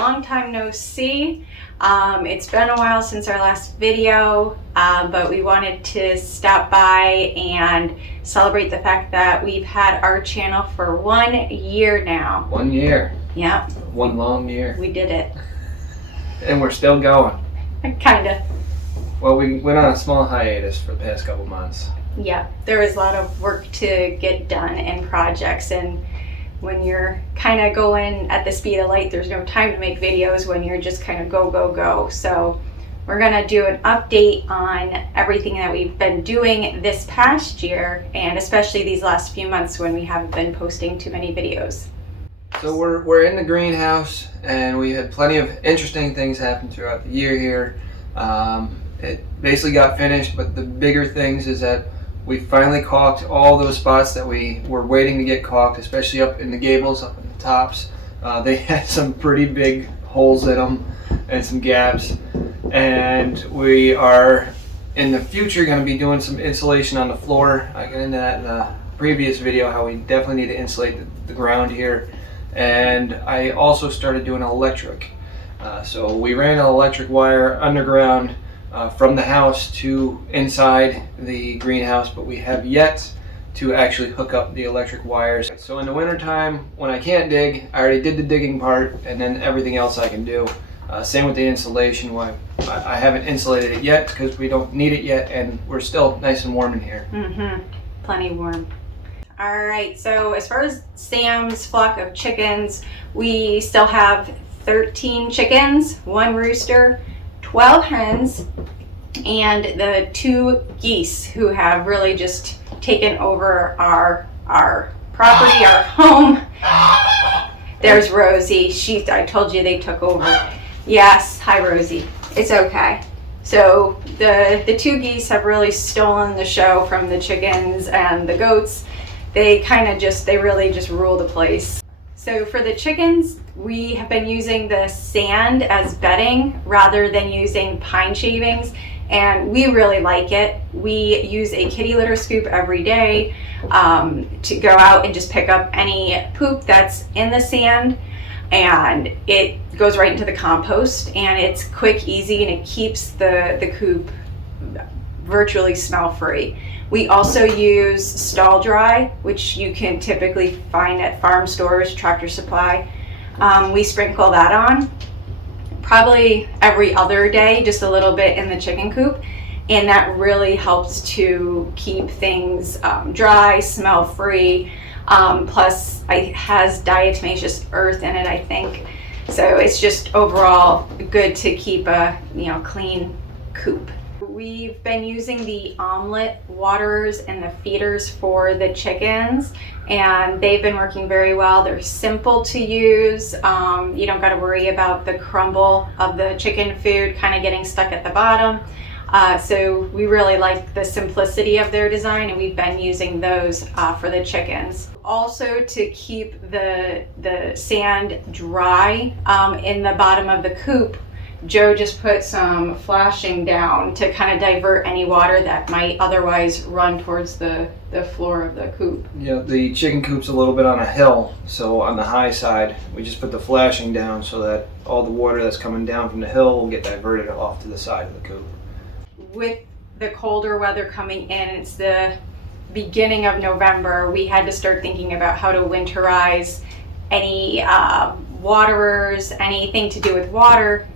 long time no see. It's been a while since our last video, but we wanted to stop by and celebrate the fact that we've had our channel for 1 year now. 1 year. Yep. One long year. We did it. And we're still going. Kinda. Well, we went on a small hiatus for the past couple months. Yeah, there was a lot of work to get done and projects, and when you're kind of going at the speed of light, there's no time to make videos when you're just kind of go, go, go. So we're gonna do an update on everything that we've been doing this past year, and especially these last few months when we haven't been posting too many videos. So we're in the greenhouse, and we had plenty of interesting things happen throughout the year here. It basically got finished, but the bigger things is that we finally caulked all those spots that we were waiting to get caulked, especially up in the gables, up in the tops. They had some pretty big holes in them and some gaps, and we are in the future going to be doing some insulation on the floor. I got into that in a previous video, how we definitely need to insulate the ground here. And I also started doing electric. So we ran an electric wire underground from the house to inside the greenhouse, but we have yet to actually hook up the electric wires. So in the winter time, when I can't dig, I already did the digging part, and then everything else I can do. Same with the insulation. I haven't insulated it yet because we don't need it yet, and we're still nice and warm in here. Plenty warm. All right, so as far as Sam's flock of chickens, we still have 13 chickens, 1 rooster, 12 hens, and the 2 geese who have really just taken over our property, our home. There's Rosie. I told you they took over. Yes, hi Rosie. It's okay. So the 2 geese have really stolen the show from the chickens and the goats. They really just rule the place. So for the chickens, we have been using the sand as bedding rather than using pine shavings, and we really like it. We use a kitty litter scoop every day to go out and just pick up any poop that's in the sand, and it goes right into the compost, and it's quick, easy, and it keeps the coop virtually smell-free. We also use stall dry, which you can typically find at farm stores, Tractor Supply. We sprinkle that on probably every other day, just a little bit in the chicken coop, and that really helps to keep things dry, smell-free. Plus, it has diatomaceous earth in it, I think. So it's just overall good to keep a clean coop. We've been using the omelet waterers and the feeders for the chickens, and they've been working very well. They're simple to use. You don't got to worry about the crumble of the chicken food kind of getting stuck at the bottom. So we really like the simplicity of their design, and we've been using those for the chickens. Also, to keep the sand dry in the bottom of the coop, Joe just put some flashing down to kind of divert any water that might otherwise run towards the floor of the coop. Yeah, the chicken coop's a little bit on a hill, so on the high side, we just put the flashing down so that all the water that's coming down from the hill will get diverted off to the side of the coop. With the colder weather coming in, it's the beginning of November, we had to start thinking about how to winterize any waterers, anything to do with water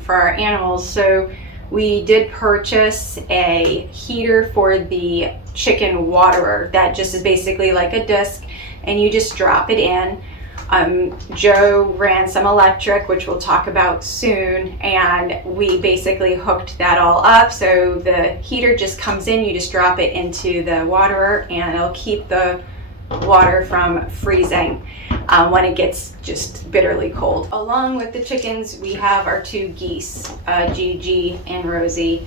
for our animals. So we did purchase a heater for the chicken waterer that just is basically like a disc, and you just drop it in. Joe ran some electric, which we'll talk about soon, and we basically hooked that all up. So the heater just comes in, you just drop it into the waterer, and it'll keep the water from freezing when it gets just bitterly cold. Along with the chickens, we have our 2 geese, Gigi and Rosie.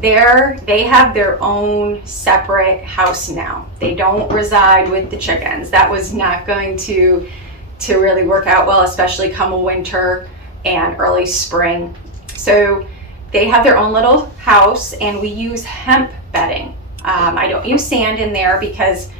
They have their own separate house now. They don't reside with the chickens. That was not going to really work out well, especially come winter and early spring. So they have their own little house, and we use hemp bedding. I don't use sand in there because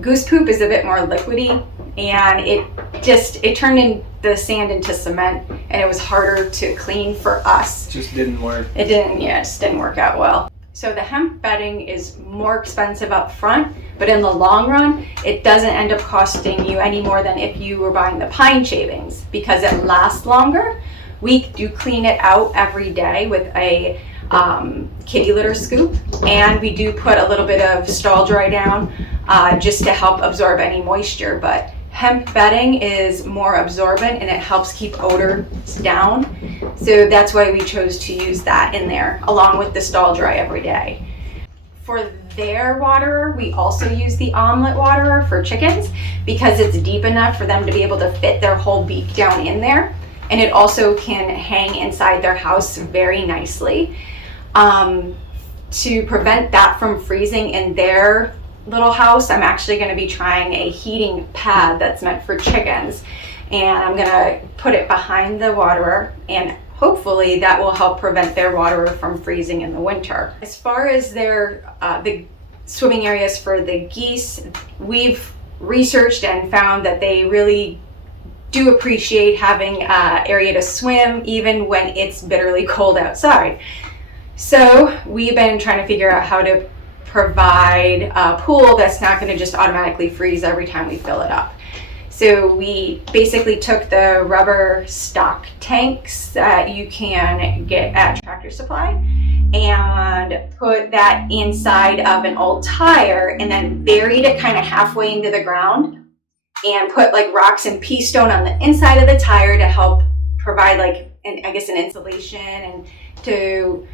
goose poop is a bit more liquidy and it turned the sand into cement, and it was harder to clean for us. It just didn't work. It just didn't work out well. So the hemp bedding is more expensive up front, but in the long run, it doesn't end up costing you any more than if you were buying the pine shavings, because it lasts longer. We do clean it out every day with a kitty litter scoop, and we do put a little bit of stall dry down just to help absorb any moisture. But hemp bedding is more absorbent and it helps keep odors down. So that's why we chose to use that in there along with the stall dry every day. For their waterer, we also use the omelet waterer for chickens because it's deep enough for them to be able to fit their whole beak down in there. And it also can hang inside their house very nicely. To prevent that from freezing in their little house, I'm actually going to be trying a heating pad that's meant for chickens, and I'm going to put it behind the waterer, and hopefully that will help prevent their waterer from freezing in the winter. As far as their the swimming areas for the geese, we've researched and found that they really do appreciate having an area to swim even when it's bitterly cold outside. So we've been trying to figure out how to provide a pool that's not going to just automatically freeze every time we fill it up. So we basically took the rubber stock tanks that you can get at Tractor Supply and put that inside of an old tire, and then buried it kind of halfway into the ground and put like rocks and pea stone on the inside of the tire to help provide an insulation and to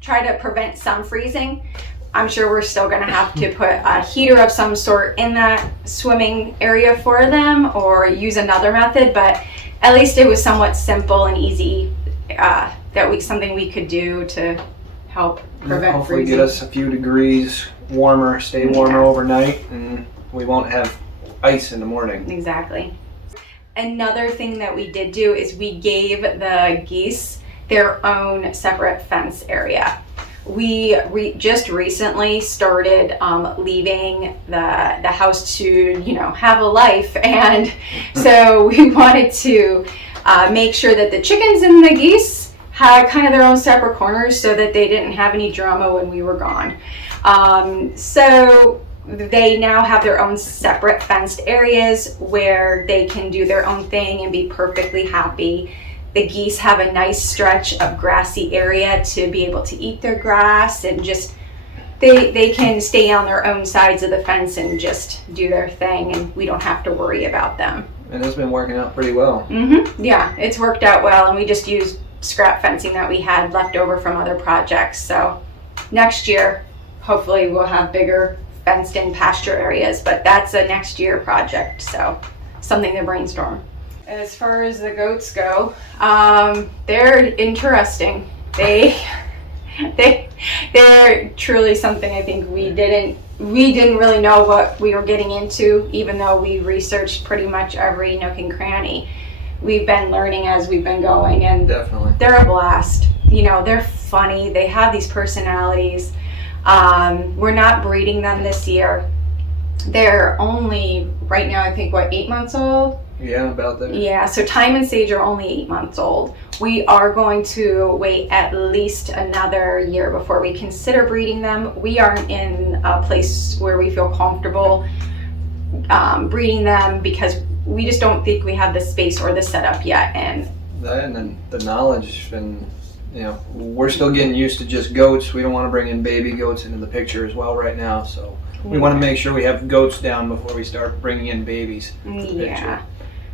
try to prevent some freezing. I'm sure we're still going to have to put a heater of some sort in that swimming area for them or use another method, but at least it was somewhat simple and easy, something we could do to help prevent hopefully freezing. Get us a few degrees warmer, stay warmer overnight, and we won't have ice in the morning. Exactly. Another thing that we did do is we gave the geese their own separate fence area. We just recently started leaving the house to have a life, and so we wanted to make sure that the chickens and the geese had kind of their own separate corners so that they didn't have any drama when we were gone. So they now have their own separate fenced areas where they can do their own thing and be perfectly happy. The geese have a nice stretch of grassy area to be able to eat their grass, and just they can stay on their own sides of the fence and just do their thing, and we don't have to worry about them. And it's been working out pretty well. Yeah, it's worked out well, and we just used scrap fencing that we had left over from other projects. So next year, hopefully we'll have bigger fenced in pasture areas, but that's a next year project, so something to brainstorm. As far as the goats go, they're interesting. They're truly something I think we didn't really know what we were getting into, even though we researched pretty much every nook and cranny. We've been learning as we've been going, and definitely they're a blast. They're funny. They have these personalities. We're not breeding them this year. They're only right now, I think, 8 months old? Yeah, about that. Yeah, so Time and Sage are only 8 months old. We are going to wait at least another year before we consider breeding them. We aren't in a place where we feel comfortable breeding them because we just don't think we have the space or the setup yet. And then the knowledge, and we're still getting used to just goats. We don't want to bring in baby goats into the picture as well right now, so we want to make sure we have goats down before we start bringing in babies into the picture.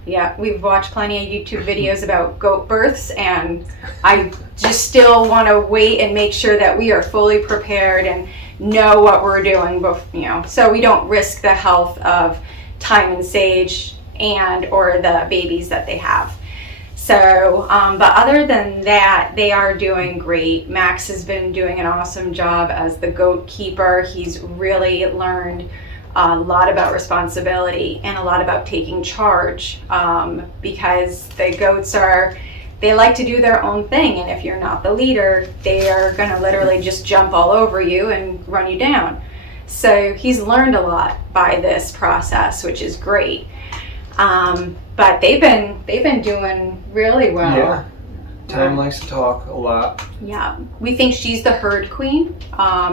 Yeah, we've watched plenty of YouTube videos about goat births, and I just still want to wait and make sure that we are fully prepared and know what we're doing, so we don't risk the health of Time and Sage and or the babies that they have. So, but other than that, they are doing great. Max has been doing an awesome job as the goat keeper. He's really learned a lot about responsibility and a lot about taking charge, because the goats they like to do their own thing, and if you're not the leader, they are going to literally just jump all over you and run you down. So he's learned a lot by this process, which is great. But they've been doing really well. Yeah. Time likes to talk a lot. Yeah, we think she's the herd queen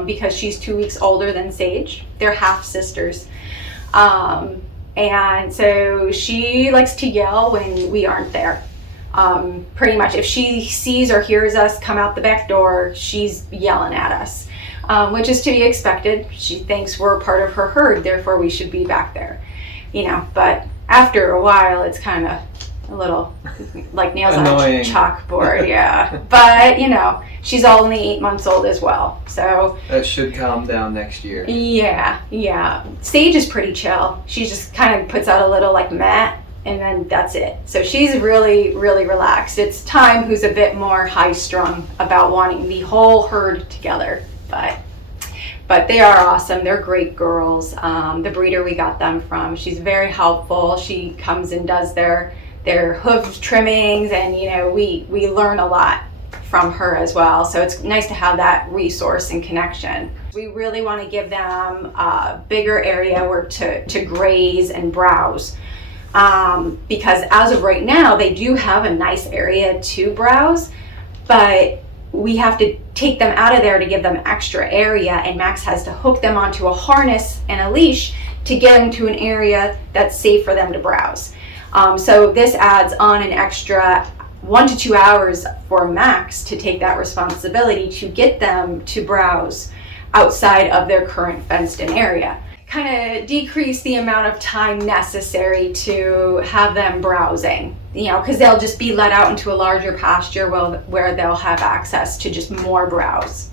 because she's 2 weeks older than Sage. They're half sisters. And so she likes to yell when we aren't there. Pretty much if she sees or hears us come out the back door, she's yelling at us, which is to be expected. She thinks we're part of her herd, therefore we should be back there, but after a while it's kind of a little like nails annoying. On a chalkboard. Yeah. But she's only 8 months old as well, so that should calm down next year. Yeah. Sage is pretty chill. She just kind of puts out a little like mat, and then that's it. So she's really, really relaxed. It's Time who's a bit more high strung about wanting the whole herd together, but they are awesome. They're great girls. The breeder we got them from, she's very helpful. She comes and does their hoof trimmings, and we learn a lot from her as well. So it's nice to have that resource and connection. We really want to give them a bigger area where to graze and browse, because as of right now they do have a nice area to browse, but we have to take them out of there to give them extra area, and Max has to hook them onto a harness and a leash to get them to an area that's safe for them to browse. So this adds on an extra 1 to 2 hours for Max to take that responsibility to get them to browse outside of their current fenced-in area. Kind of decrease the amount of time necessary to have them browsing, because they'll just be let out into a larger pasture where they'll have access to just more browse.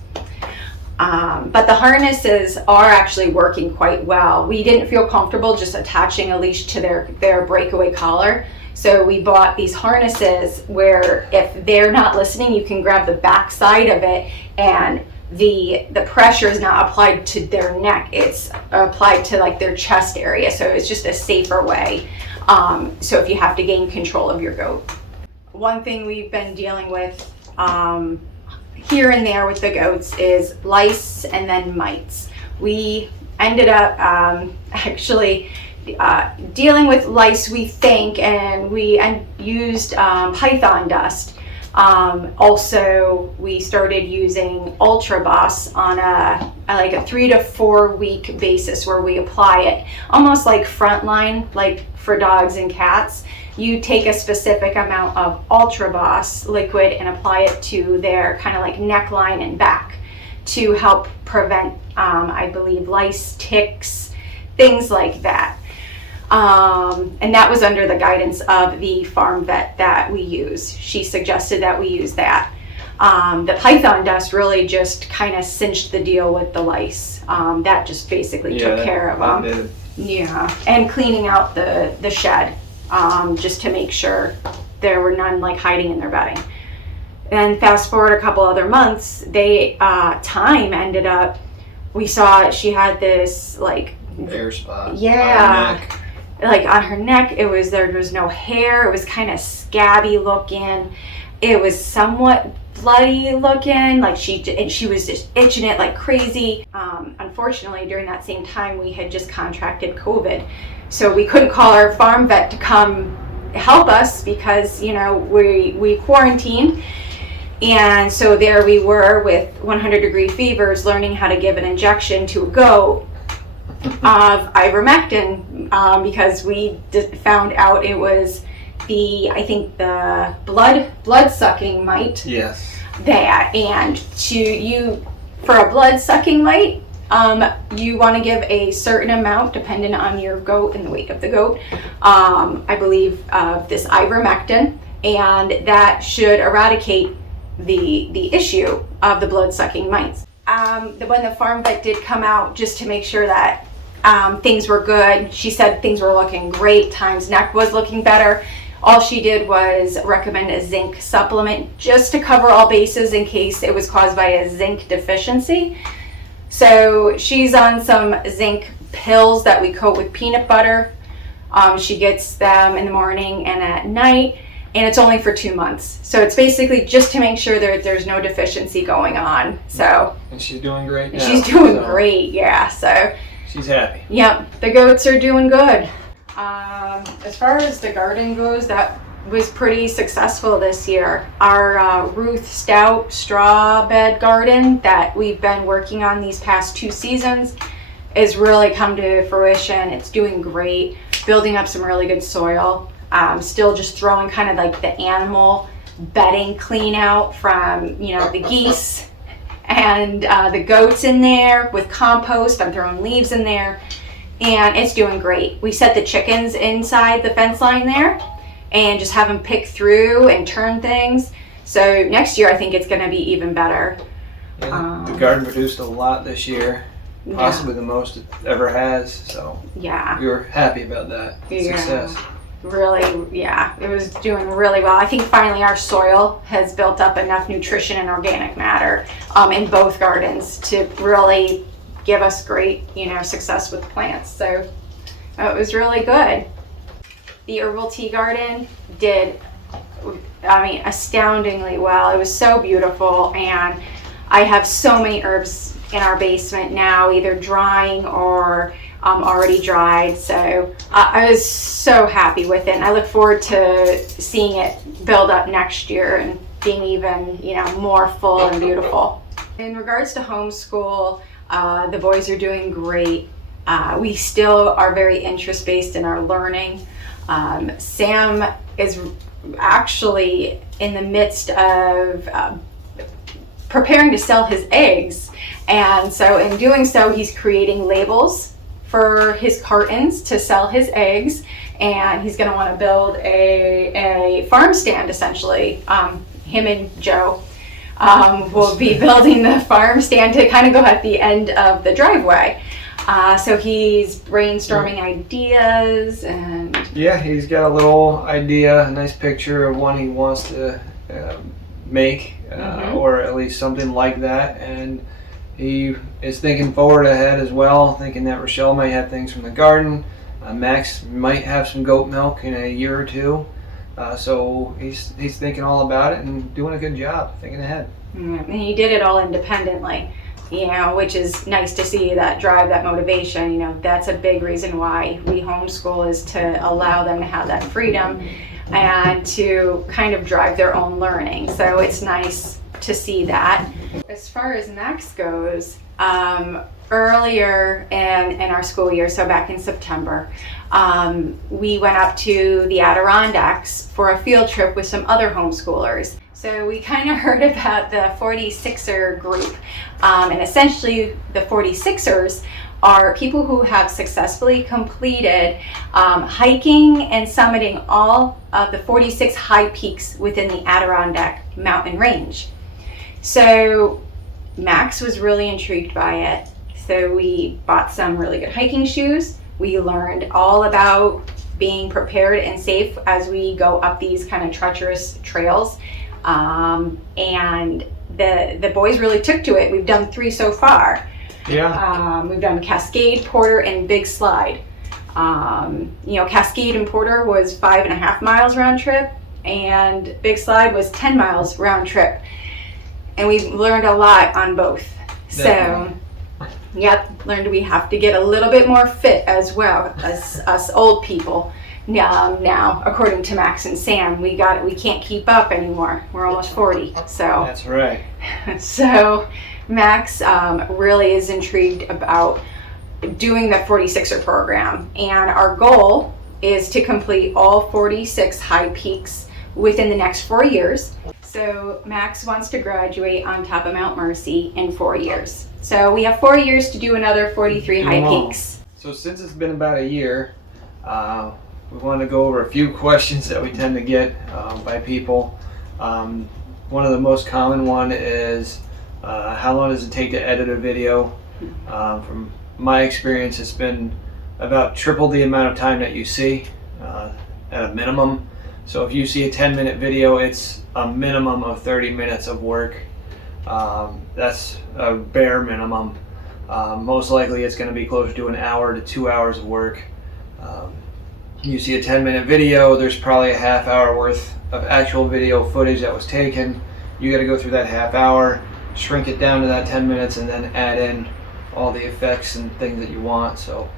But the harnesses are actually working quite well. We didn't feel comfortable just attaching a leash to their breakaway collar. So we bought these harnesses where if they're not listening, you can grab the back side of it, and the pressure is not applied to their neck. It's applied to like their chest area. So it's just a safer way. So if you have to gain control of your goat. One thing we've been dealing with here and there with the goats is lice and then mites. We ended up actually dealing with lice, we think, and we used python dust. Also, we started using Ultra Boss on a 3 to 4 week basis where we apply it almost like Frontline, like for dogs and cats. You take a specific amount of Ultra Boss liquid and apply it to their kind of like neckline and back to help prevent, I believe, lice, ticks, things like that. And that was under the guidance of the farm vet that we use. She suggested that we use that. The python dust really just kind of cinched the deal with the lice. That just basically took care of them. Yeah, and cleaning out the shed, just to make sure there were none like hiding in their bedding. And fast forward a couple other months, Time ended up, we saw she had this like bare spot. Yeah. Like on her neck, there was no hair. It was kind of scabby looking. It was somewhat bloody looking. Like she was just itching it like crazy. Unfortunately, during that same time, we had just contracted COVID, so we couldn't call our farm vet to come help us because we quarantined. And so there we were with 100-degree fevers, learning how to give an injection to a goat of ivermectin, because we found out it was the blood sucking mite. Yes. And for a blood sucking mite, you want to give a certain amount depending on your goat and the weight of the goat. I believe this ivermectin, and that should eradicate the issue of the blood sucking mites. When the farm vet did come out just to make sure that things were good, she said things were looking great. Time's neck was looking better. All she did was recommend a zinc supplement just to cover all bases in case it was caused by a zinc deficiency. So she's on some zinc pills that we coat with peanut butter. She gets them in the morning and at night, and it's only for 2 months. So it's basically just to make sure there's no deficiency going on. So and she's doing great now. She's doing great, yeah. So she's happy. Yep, the goats are doing good. As far as the garden goes, that was pretty successful this year. Our Ruth Stout straw bed garden that we've been working on these past 2 seasons has really come to fruition. It's doing great, building up some really good soil. Still just throwing kind of like the animal bedding clean out from, you know, the geese and the goats in there with compost. I'm throwing leaves in there and it's doing great. We set the chickens inside the fence line there and just have them pick through and turn things. So next year I think it's going to be even better. Yeah, the garden produced a lot this year, possibly the most it ever has. So yeah, we were happy about that success. Really, yeah, it was doing really well. I think finally our soil has built up enough nutrition and organic matter in both gardens to really give us great, you know, success with plants. So it was really good. The herbal tea garden did, I mean, astoundingly well. It was so beautiful, and I have so many herbs in our basement now, either drying or already dried. So I was so happy with it, and I look forward to seeing it build up next year and being even, you know, more full and beautiful. In regards to homeschool, the boys are doing great. We still are very interest-based in our learning. Sam is actually in the midst of preparing to sell his eggs, and so in doing so he's creating labels for his cartons to sell his eggs, and he's going to want to build a farm stand essentially. Him and Joe will be building the farm stand to kind of go at the end of the driveway. So he's brainstorming ideas, and yeah, he's got a little idea, a nice picture of one he wants to make, or at least something like that, and he is thinking forward ahead as well, thinking that Rochelle might have things from the garden. Max might have some goat milk in a year or two. So he's thinking all about it and doing a good job, thinking ahead. And he did it all independently, you know, which is nice to see, that drive, that motivation. You know, that's a big reason why we homeschool, is to allow them to have that freedom and to kind of drive their own learning. So it's nice to see that. As far as Max goes, earlier in our school year, so back in September, we went up to the Adirondacks for a field trip with some other homeschoolers. So we kind of heard about the 46er group, and essentially the 46ers are people who have successfully completed hiking and summiting all of the 46 high peaks within the Adirondack mountain range. So Max was really intrigued by it. So we bought some really good hiking shoes. We learned all about being prepared and safe as we go up these kind of treacherous trails. And the boys really took to it. We've done 3 so far. Yeah. We've done Cascade, Porter, and Big Slide. You know, Cascade and Porter was 5.5 miles round trip, and Big Slide was 10 miles round trip. And we learned a lot on both. Definitely. So, yep, learned we have to get a little bit more fit as well as us old people. Now, according to Max and Sam, we can't keep up anymore. We're almost 40. So That's right. So Max really is intrigued about doing the 46er program, and our goal is to complete all 46 high peaks within the next 4 years. So Max wants to graduate on top of Mount Mercy in 4 years. So we have 4 years to do another 43 high peaks. So since it's been about a year, we want to go over a few questions that we tend to get by people. One of the most common one is, how long does it take to edit a video? From my experience, it's been about triple the amount of time that you see at a minimum. So if you see a 10-minute video, it's a minimum of 30 minutes of work. That's a bare minimum. Most likely it's going to be closer to an hour to 2 hours of work. You see a 10-minute video, there's probably a half hour worth of actual video footage that was taken. You got to go through that half hour, shrink it down to that 10 minutes, and then add in all the effects and things that you want. So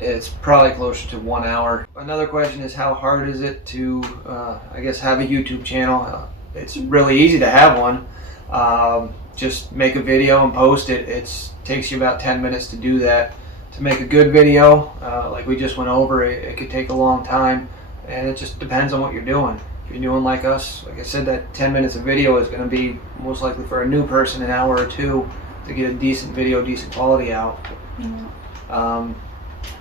it's probably closer to 1 hour. Another question is, how hard is it to, I guess, have a YouTube channel? It's really easy to have one. Just make a video and post it. It takes you about 10 minutes to do that. To make a good video, like we just went over, it could take a long time, and it just depends on what you're doing. If you're doing like us, like I said, that 10 minutes of video is going to be most likely for a new person an hour or two to get a decent video, decent quality out. Yeah.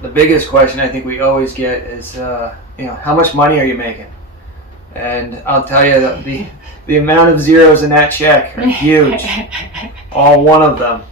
The biggest question I think we always get is, how much money are you making? And I'll tell you that the amount of zeros in that check are huge. All one of them.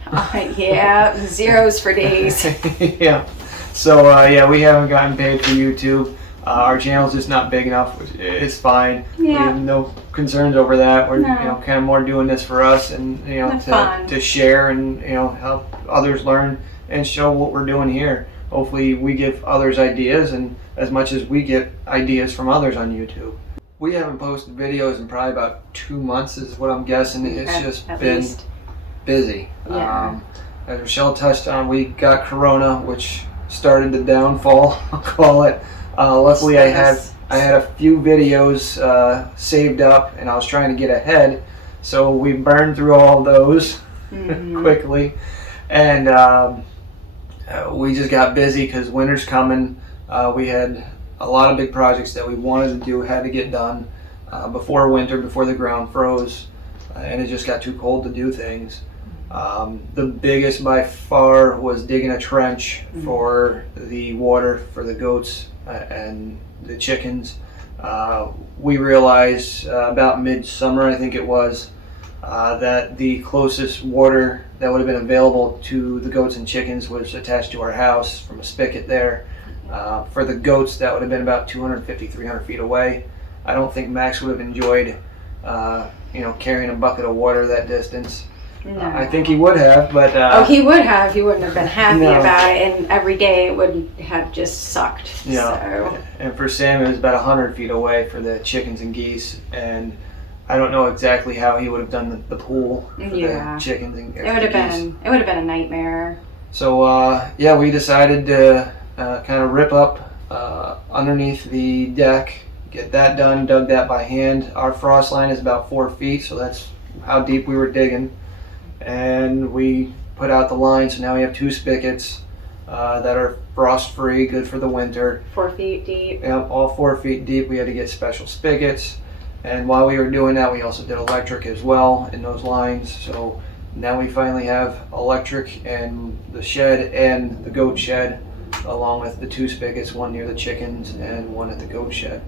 Yeah, zeros for days. Yeah. So we haven't gotten paid for YouTube. Our channel's just not big enough. It's fine. Yeah. We have no concerns over that. We're kind of more doing this for us and to share and help others learn and show what we're doing here. Hopefully we give others ideas, and as much as we get ideas from others on YouTube. We haven't posted videos in probably about 2 months is what I'm guessing. It's just been busy. Yeah. As Rochelle touched on, we got Corona, which started the downfall, I'll call it. Luckily I had a few videos saved up, and I was trying to get ahead, so we burned through all those quickly, and we just got busy because winter's coming. We had a lot of big projects that we wanted to do, had to get done before winter, before the ground froze, and it just got too cold to do things. The biggest by far was digging a trench for the water for the goats and the chickens. We realized about midsummer, I think it was, that the closest water that would have been available to the goats and chickens was attached to our house from a spigot there. For the goats, that would have been about 250, 300 feet away. I don't think Max would have enjoyed, carrying a bucket of water that distance. No. I think he would have, but... he would have. He wouldn't have been happy about it, and every day it would have just sucked. Yeah. So. And for Sam, it was about 100 feet away for the chickens and geese, and I don't know exactly how he would have done the pool for the chickens and geese. It would have been a nightmare. So, we decided to kind of rip up underneath the deck, get that done, dug that by hand. Our frost line is about 4 feet, so that's how deep we were digging. And we put out the line, so now we have 2 spigots that are frost free, good for the winter. 4 feet deep. Yep, all 4 feet deep. We had to get special spigots, and while we were doing that, we also did electric as well in those lines. So now we finally have electric in the shed and the goat shed, along with the 2 spigots, one near the chickens and one at the goat shed.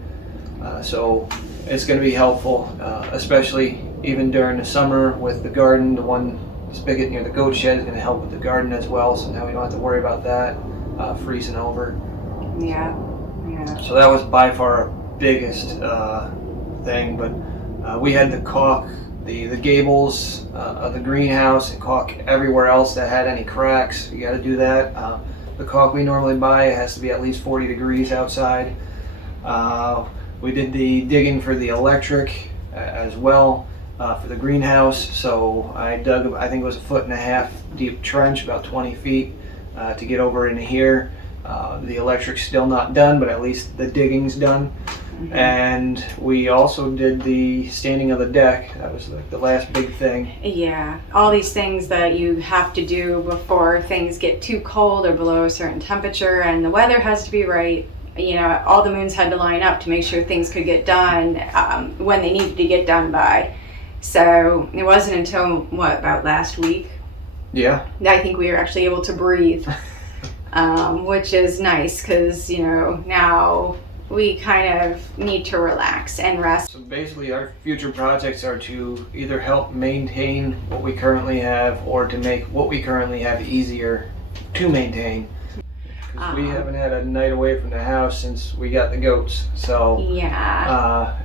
So it's going to be helpful, especially even during the summer with the garden. The one spigot near the goat shed is going to help with the garden as well, so now we don't have to worry about that freezing over. Yeah. So that was by far our biggest thing, but we had to caulk the gables of the greenhouse and caulk everywhere else that had any cracks. You got to do that. The caulk we normally buy has to be at least 40 degrees outside. We did the digging for the electric as well for the greenhouse. So I dug, I think it was 1.5 foot deep trench, about 20 feet to get over into here. The electric's still not done, but at least the digging's done. And we also did the staining of the deck. That was like the last big thing. Yeah, all these things that you have to do before things get too cold or below a certain temperature, and the weather has to be right. All the moons had to line up to make sure things could get done when they needed to get done by. So it wasn't until, about last week? Yeah. I think we were actually able to breathe, which is nice because, now we kind of need to relax and rest. So basically our future projects are to either help maintain what we currently have or to make what we currently have easier to maintain. We haven't had a night away from the house since we got the goats, so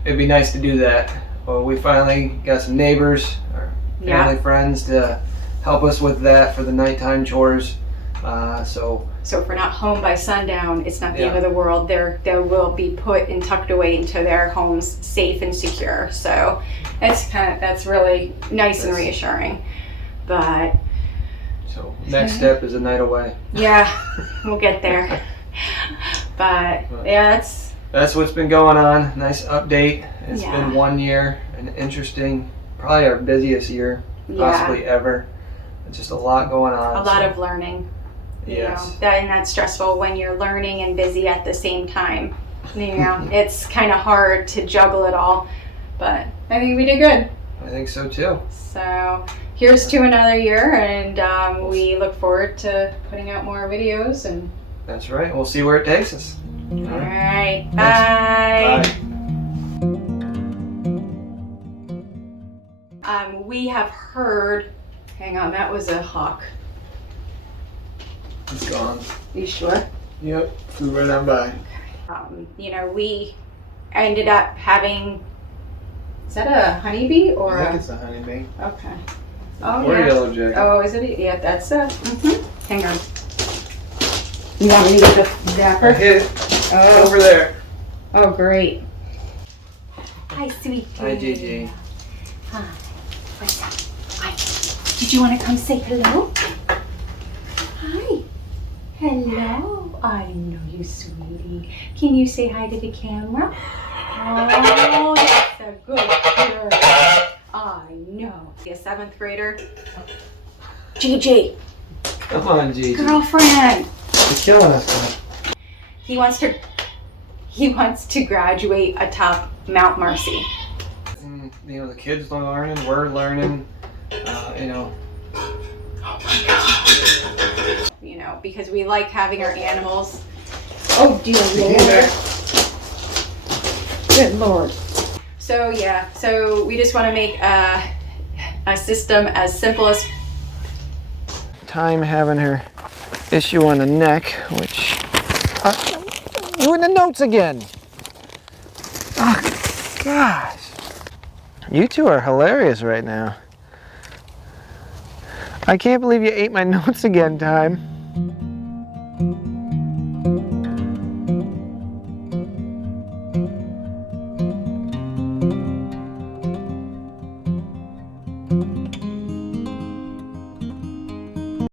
it'd be nice to do that. Well, we finally got some neighbors, or family friends, to help us with that for the nighttime chores. So if we're not home by sundown, it's not the end of the world. They will be put and tucked away into their homes, safe and secure. So that's really nice and reassuring. But so next step is a night away. Yeah, we'll get there. But yeah, that's what's been going on. Nice update. It's Yeah. been 1 year, an interesting, probably our busiest year possibly ever. Just a lot going on. a lot of learning. Yes. And that's stressful when you're learning and busy at the same time. It's kind of hard to juggle it all, but I think we did good. I think so too. So here's to another year, and we look forward to putting out more videos. And That's right. We'll see where it takes us. all right, bye. We have heard. Hang on, that was a hawk. It's gone. You sure? Yep. Flew right on by. We ended up having. Is that a honeybee or I think it's a honeybee. Okay. Oh, Or yeah. yellow jacket. Oh, is it? Yeah, that's a. Hang on. You want me to get the zapper? I hit it. Over there. Oh, great. Hi, sweet. Hi, Gigi. Hi. What's up? Hi. Did you want to come say hello? Hi. Hello. I know you, sweetie. Can you say hi to the camera? Oh, that's a good girl. I know. A 7th grader. Gigi. Come on, Gigi. Girlfriend. You're killing us, man. He wants to graduate atop Mount Marcy. The kids are learning, we're learning, Because we like having our animals. Oh, dear Lord. Good Lord. So we just want to make a system as simple as Time having her issue on the neck, which doing the notes again. Oh gosh, you two are hilarious right now. I can't believe you ate my notes again, Time.